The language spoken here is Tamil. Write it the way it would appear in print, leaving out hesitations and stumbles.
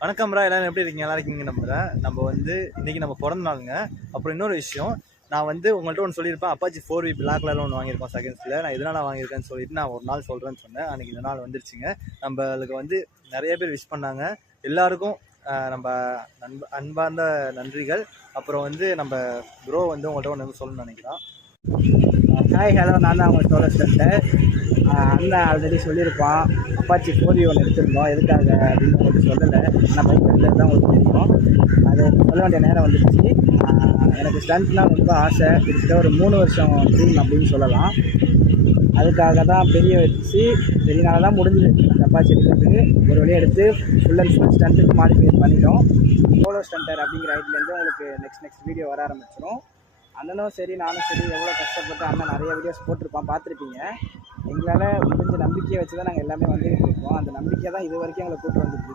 வணக்கம்ரா, எல்லாரும் எப்படி இருக்கீங்க? நல்லா இருக்கீங்க நம்புறேன். நம்ம வந்து இன்னைக்கு நம்ம பிறந்த நாளுங்க. அப்புறம் இன்னொரு விஷயம், நான் வந்து உங்கள்கிட்ட ஒன்று சொல்லியிருப்பேன். அப்பாச்சி 4V பிளாக் கலரில் ஒன்று வாங்கியிருக்கோம் செகண்ட்ஸில். நான் எதனால் வாங்கியிருக்கேன்னு சொல்லிட்டு நான் ஒரு நாள் சொல்கிறேன்னு சொன்னேன். அன்றைக்கி இந்த நாள் வந்துருச்சுங்க. நம்மளுக்கு வந்து நிறைய பேர் விஷ் பண்ணாங்க. எல்லாருக்கும் நம்ம அன்பார்ந்த நன்றிகள். அப்புறம் வந்து நம்ம ப்ரோ வந்து உங்கள்கிட்ட ஒன்று சொல்லணும்னு நினைக்கிறோம். ஹாய் ஹலோ, நான் தான் அவங்க சோழ ஸ்டண்ட்டு. அண்ணன் ஆல்ரெடி சொல்லியிருப்பான், அப்பாச்சி 4V ஒன்று எடுத்திருந்தோம், எதுக்காக அப்படின்னு உங்களுக்கு சொல்லலை. ஆனால் பைக் எடுத்தது தான் உங்களுக்கு தெரியும். அது சொல்ல வேண்டிய நேரம் வந்துடுச்சு. எனக்கு ஸ்டண்ட்னால் ரொம்ப ஆசை, கிட்டத்தட்ட ஒரு 3 வருஷம் ட்ரீம் அப்படின்னு சொல்லலாம். அதுக்காக தான் பெரிய வச்சு பெரிய நாளாக தான் முடிஞ்சுது அந்த அப்பாச்சி எடுக்கிறதுக்கு. ஒரு வழியாக எடுத்து ஃபுல் அண்ட் ஃபுல் ஸ்டண்ட்டுக்கு மாடிஃபை பண்ணிட்டோம். சோலோ ஸ்டண்டர் அப்படிங்கிற ஐட்லேருந்து உங்களுக்கு நெக்ஸ்ட் வீடியோ வர ஆரம்பிச்சிடும். அண்ணனும் சரி நானும் சரி எவ்வளோ கஷ்டப்பட்டு அண்ணன் நிறைய வீடியோஸ் போட்டிருப்பான், பார்த்துருப்பீங்க. எங்களால் முடிஞ்ச நம்பிக்கையை வச்சு தான் நாங்கள் எல்லாமே வந்துகிட்டு இருக்கோம். அந்த நம்பிக்கை தான் இது வரைக்கும் எங்களை கூப்பிட்டு வந்துட்டு இருக்கு.